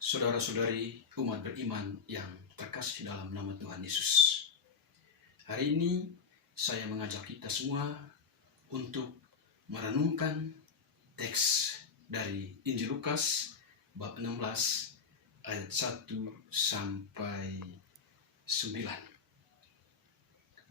Saudara-saudari umat beriman yang terkasih dalam nama Tuhan Yesus. Hari ini saya mengajak kita semua untuk merenungkan teks dari Injil Lukas bab 16 ayat 1 sampai 9.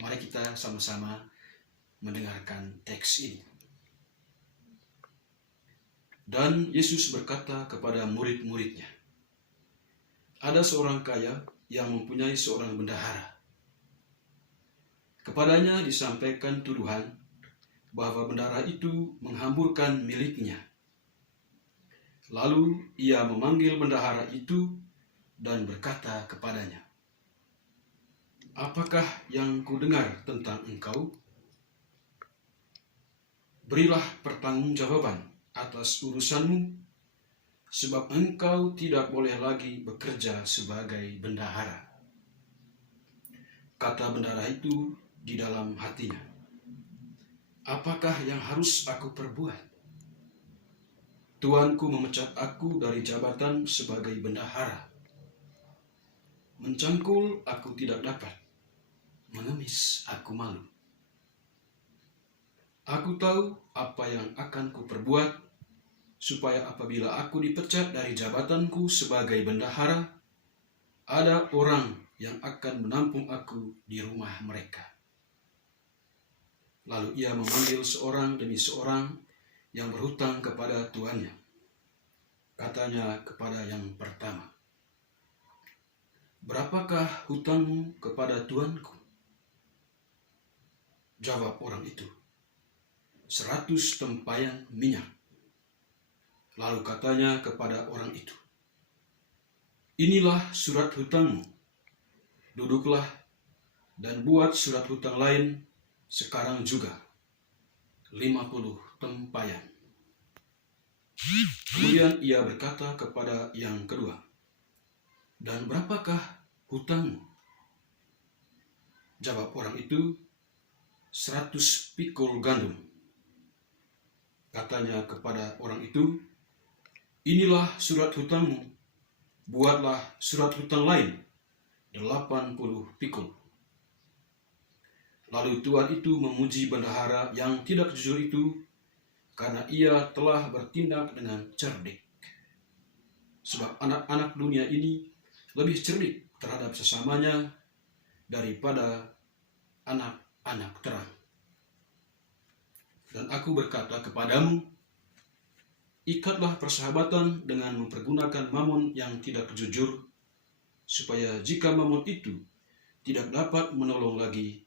Mari kita sama-sama mendengarkan teks ini. Dan Yesus berkata kepada murid-muridnya, ada seorang kaya yang mempunyai seorang bendahara. Kepadanya disampaikan tuduhan bahwa bendahara itu menghamburkan miliknya. Lalu ia memanggil bendahara itu dan berkata kepadanya, apakah yang kudengar tentang engkau? Berilah pertanggungjawaban atas urusanmu, sebab engkau tidak boleh lagi bekerja sebagai bendahara. Kata bendahara itu di dalam hatinya, apakah yang harus aku perbuat? Tuanku memecat aku dari jabatan sebagai bendahara. Mencangkul aku tidak dapat, mengemis aku malu. Aku tahu apa yang akan kuperbuat, supaya apabila aku dipecat dari jabatanku sebagai bendahara, ada orang yang akan menampung aku di rumah mereka. Lalu ia memanggil seorang demi seorang yang berhutang kepada tuannya. Katanya kepada yang pertama, berapakah hutangmu kepada tuanku? Jawab orang itu, 100 tempayan minyak. Lalu katanya kepada orang itu, inilah surat hutangmu. Duduklah dan buat surat hutang lain sekarang juga, 50 tempayan. Kemudian ia berkata kepada yang kedua, dan berapakah hutangmu? Jawab orang itu, 100 pikul gandum. Katanya kepada orang itu, inilah surat hutangmu, buatlah surat hutang lain, 80 pikul. Lalu tuan itu memuji bendahara yang tidak jujur itu, karena ia telah bertindak dengan cerdik. Sebab anak-anak dunia ini lebih cerdik terhadap sesamanya daripada anak-anak terang. Dan aku berkata kepadamu, ikatlah persahabatan dengan mempergunakan mamon yang tidak jujur, supaya jika mamon itu tidak dapat menolong lagi,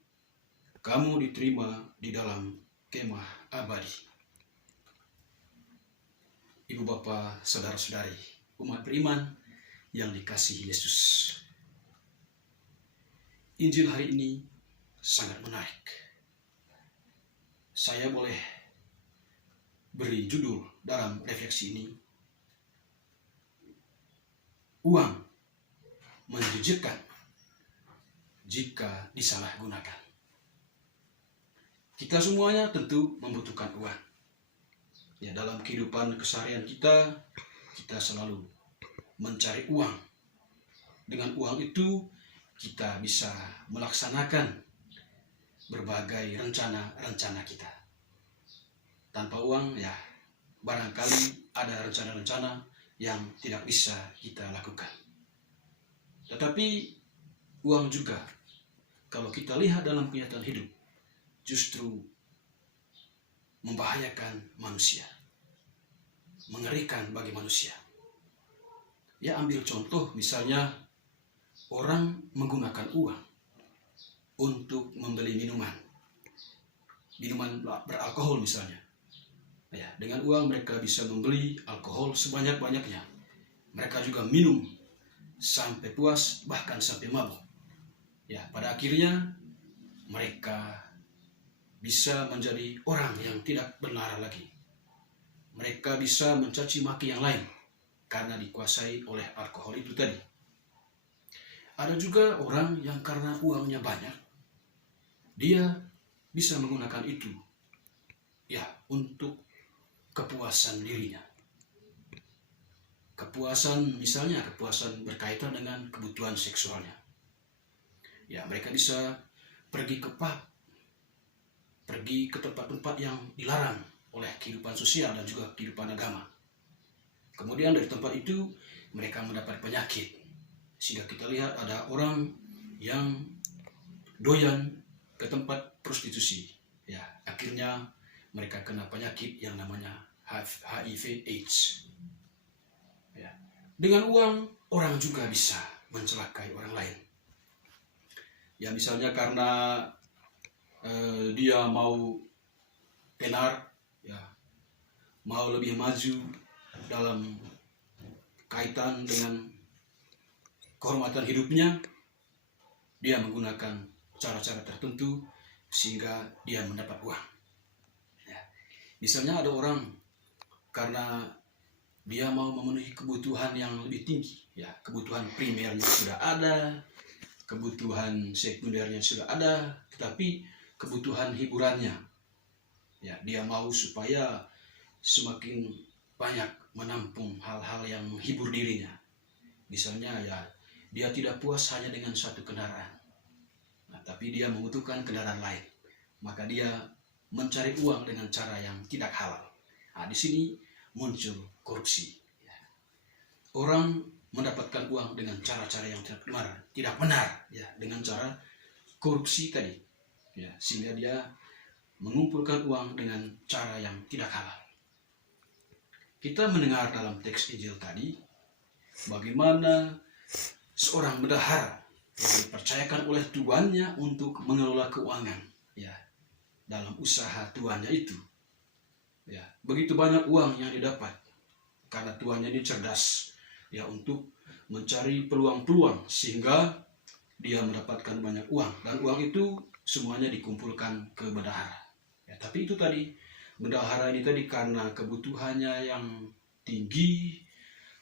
kamu diterima di dalam kemah abadi. Ibu bapa, saudara-saudari, umat beriman yang dikasihi Yesus. Injil hari ini sangat menarik. Saya boleh beri judul dalam refleksi ini, uang menjijikkan jika disalahgunakan. Kita semuanya tentu membutuhkan uang. Ya, dalam kehidupan keseharian kita selalu mencari uang. Dengan uang itu kita bisa melaksanakan berbagai rencana-rencana kita. Tanpa uang, ya barangkali ada rencana-rencana yang tidak bisa kita lakukan. Tetapi uang juga, kalau kita lihat dalam kenyataan hidup, justru membahayakan manusia, mengerikan bagi manusia. Ya, ambil contoh misalnya orang menggunakan uang untuk membeli minuman beralkohol misalnya. Ya, dengan uang mereka bisa membeli alkohol sebanyak-banyaknya. Mereka juga minum sampai puas, bahkan sampai mabuk. Ya, pada akhirnya mereka bisa menjadi orang yang tidak benar lagi. Mereka bisa mencaci maki yang lain karena dikuasai oleh alkohol itu tadi. Ada juga orang yang karena uangnya banyak, dia bisa menggunakan itu ya untuk kepuasan dirinya. kepuasan, misalnya kepuasan berkaitan dengan kebutuhan seksualnya. Ya, mereka bisa pergi ke pub, pergi ke tempat-tempat yang dilarang oleh kehidupan sosial dan juga kehidupan agama. Kemudian dari tempat itu mereka mendapat penyakit. Sehingga kita lihat ada orang yang doyan ke tempat prostitusi. Ya, akhirnya mereka kena penyakit yang namanya HIV AIDS. Ya. Dengan uang, orang juga bisa mencelakai orang lain. Ya, misalnya karena dia mau tenar, ya, mau lebih maju dalam kaitan dengan kehormatan hidupnya, dia menggunakan cara-cara tertentu sehingga dia mendapat uang. Ya. Misalnya ada orang karena dia mau memenuhi kebutuhan yang lebih tinggi, ya, kebutuhan primernya sudah ada, kebutuhan sekundernya sudah ada, tetapi kebutuhan hiburannya, ya, dia mau supaya semakin banyak menampung hal-hal yang menghibur dirinya. Misalnya, ya, dia tidak puas hanya dengan satu kendaraan, tapi dia membutuhkan kendaraan lain. Maka dia mencari uang dengan cara yang tidak halal. Di sini muncul korupsi. Orang mendapatkan uang dengan cara-cara yang tidak benar, ya, dengan cara korupsi tadi, ya, sehingga dia mengumpulkan uang dengan cara yang tidak halal. Kita mendengar dalam teks Injil tadi bagaimana seorang bendahara yang dipercayakan oleh tuannya untuk mengelola keuangan, ya, dalam usaha tuannya itu. Ya, begitu banyak uang yang didapat karena tuannya ini cerdas, ya, untuk mencari peluang-peluang sehingga dia mendapatkan banyak uang, dan uang itu semuanya dikumpulkan ke bendahara. Ya, tapi itu tadi, bendahara ini tadi karena kebutuhannya yang tinggi,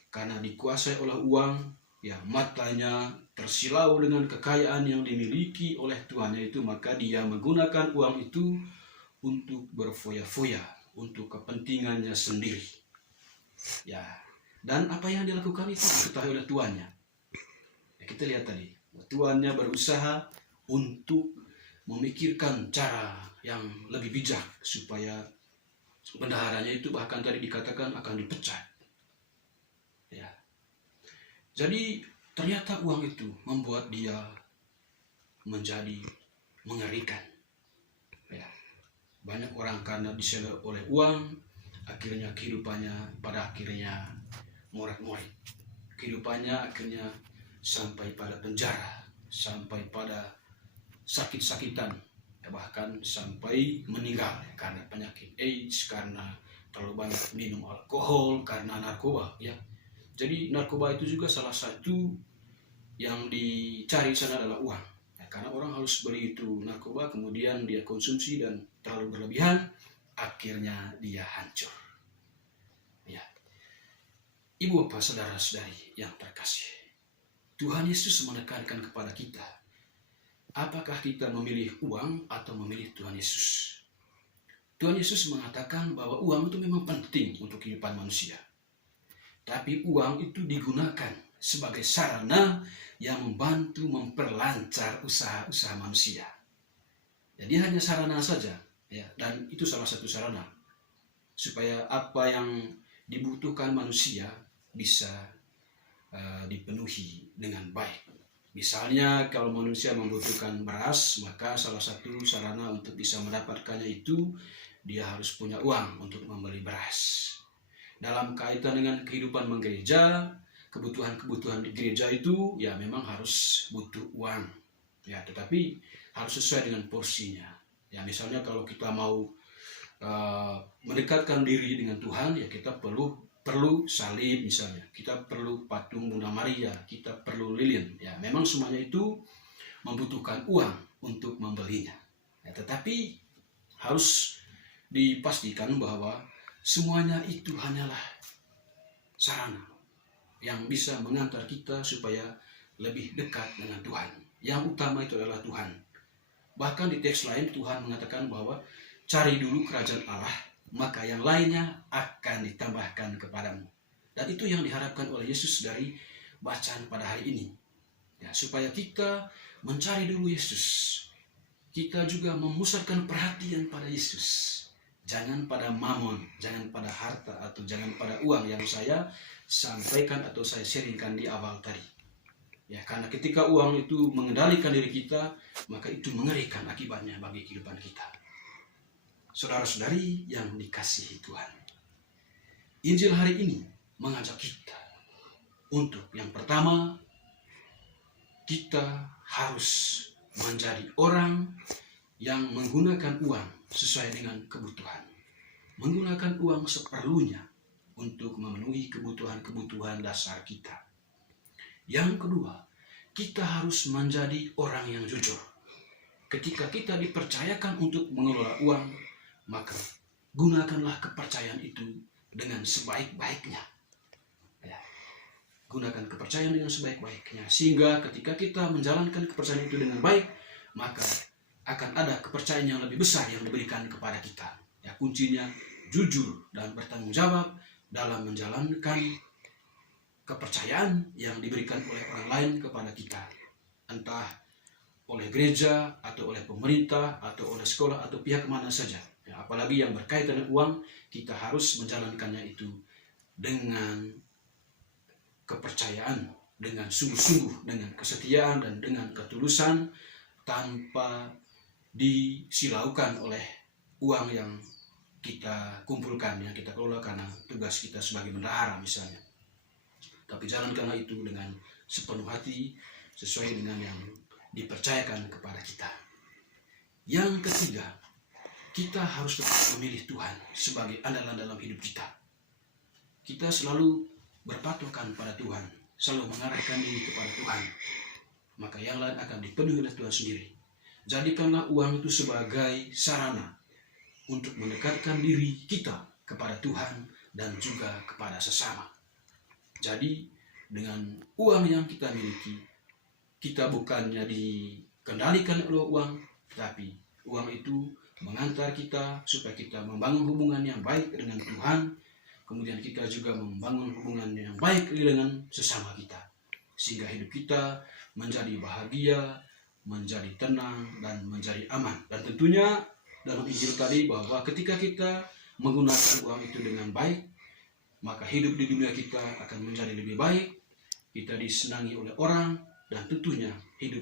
karena dikuasai oleh uang, ya, matanya tersilau dengan kekayaan yang dimiliki oleh tuannya itu, maka dia menggunakan uang itu untuk berfoya-foya, untuk kepentingannya sendiri. Ya, dan apa yang dilakukan itu diketahui oleh tuannya. Ya, kita lihat tadi, tuannya berusaha untuk memikirkan cara yang lebih bijak supaya bendaharanya itu bahkan tadi dikatakan akan dipecat. Ya. Jadi ternyata uang itu membuat dia menjadi mengerikan. Ya. Banyak orang karena diseret oleh uang, akhirnya kehidupannya pada akhirnya morat-morit. Kehidupannya akhirnya sampai pada penjara, sampai pada sakit-sakitan, bahkan sampai meninggal karena penyakit AIDS, karena terlalu banyak minum alkohol, karena narkoba, ya. Jadi narkoba itu juga salah satu yang dicari sana adalah uang, ya, karena orang harus beli itu narkoba, kemudian dia konsumsi dan terlalu berlebihan, akhirnya dia hancur. Ya. Ibu bapak saudara-saudari yang terkasih, Tuhan Yesus menekankan kepada kita, apakah kita memilih uang atau memilih Tuhan Yesus? Tuhan Yesus mengatakan bahwa uang itu memang penting untuk kehidupan manusia. Tapi uang itu digunakan sebagai sarana yang membantu memperlancar usaha-usaha manusia. Jadi hanya sarana saja, ya, dan itu salah satu sarana supaya apa yang dibutuhkan manusia bisa dipenuhi dengan baik. Misalnya kalau manusia membutuhkan beras, maka salah satu sarana untuk bisa mendapatkannya itu dia harus punya uang untuk membeli beras. Dalam kaitan dengan kehidupan menggereja, kebutuhan-kebutuhan di gereja itu ya memang harus butuh uang, ya, tetapi harus sesuai dengan porsinya. Ya, misalnya kalau kita mau mendekatkan diri dengan Tuhan, ya kita perlu salib misalnya, kita perlu patung Bunda Maria, kita perlu lilin, ya, memang semuanya itu membutuhkan uang untuk membelinya, ya, tetapi harus dipastikan bahwa semuanya itu hanyalah sarana yang bisa mengantar kita supaya lebih dekat dengan Tuhan. Yang utama itu adalah Tuhan. Bahkan di teks lain Tuhan mengatakan bahwa cari dulu kerajaan Allah, maka yang lainnya akan ditambahkan kepadamu. Dan itu yang diharapkan oleh Yesus dari bacaan pada hari ini. Ya, supaya kita mencari dulu Yesus. Kita juga memusatkan perhatian pada Yesus. Jangan pada mamon, jangan pada harta, atau jangan pada uang yang saya sampaikan atau saya sharingkan di awal tadi. Ya, karena ketika uang itu mengendalikan diri kita, maka itu mengerikan akibatnya bagi kehidupan kita. Saudara-saudari yang dikasihi Tuhan, Injil hari ini mengajak kita untuk yang pertama, kita harus menjadi orang yang menggunakan uang sesuai dengan kebutuhan. Menggunakan uang seperlunya untuk memenuhi kebutuhan-kebutuhan dasar kita. Yang kedua, kita harus menjadi orang yang jujur. Ketika kita dipercayakan untuk mengelola uang, maka gunakanlah kepercayaan itu dengan sebaik-baiknya. Ya, gunakan kepercayaan dengan sebaik-baiknya, sehingga ketika kita menjalankan kepercayaan itu dengan baik, maka akan ada kepercayaan yang lebih besar yang diberikan kepada kita. Ya, kuncinya jujur dan bertanggung jawab dalam menjalankan kepercayaan yang diberikan oleh orang lain kepada kita, entah oleh gereja atau oleh pemerintah atau oleh sekolah atau pihak mana saja. Ya, apalagi yang berkaitan dengan uang, kita harus menjalankannya itu dengan kepercayaan, dengan sungguh-sungguh, dengan kesetiaan dan dengan ketulusan, tanpa disilaukan oleh uang yang kita kumpulkan, yang kita kelola karena tugas kita sebagai bendahara misalnya. Tapi jalankanlah itu dengan sepenuh hati, sesuai dengan yang dipercayakan kepada kita. Yang ketiga, kita harus tetap memilih Tuhan sebagai andalan dalam hidup kita. Kita selalu berpatokan pada Tuhan, selalu mengarahkan diri kepada Tuhan, maka yang lain akan dipenuhi oleh Tuhan sendiri. Jadikanlah uang itu sebagai sarana untuk mendekatkan diri kita kepada Tuhan dan juga kepada sesama. Jadi dengan uang yang kita miliki, kita bukannya dikendalikan oleh uang, tapi uang itu mengantar kita supaya kita membangun hubungan yang baik dengan Tuhan. Kemudian kita juga membangun hubungan yang baik dengan sesama kita, sehingga hidup kita menjadi bahagia, menjadi tenang, dan menjadi aman. Dan tentunya dalam Injil tadi bahwa ketika kita menggunakan uang itu dengan baik, maka hidup di dunia kita akan menjadi lebih baik, kita disenangi oleh orang, dan tentunya hidup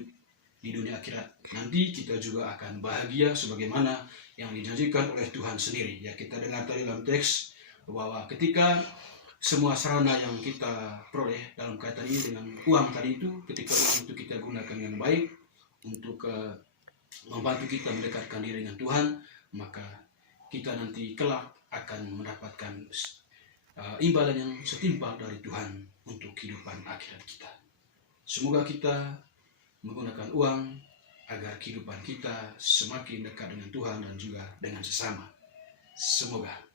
di dunia akhirat nanti kita juga akan bahagia sebagaimana yang dijanjikan oleh Tuhan sendiri. Ya, kita dengar tadi dalam teks bahwa ketika semua sarana yang kita peroleh dalam kaitan ini dengan uang tadi itu, ketika uang itu kita gunakan dengan baik untuk membantu kita mendekatkan diri dengan Tuhan, maka kita nanti kelak akan mendapatkan imbalan yang setimpal dari Tuhan untuk kehidupan akhirat kita. Semoga kita menggunakan uang agar kehidupan kita semakin dekat dengan Tuhan dan juga dengan sesama. Semoga.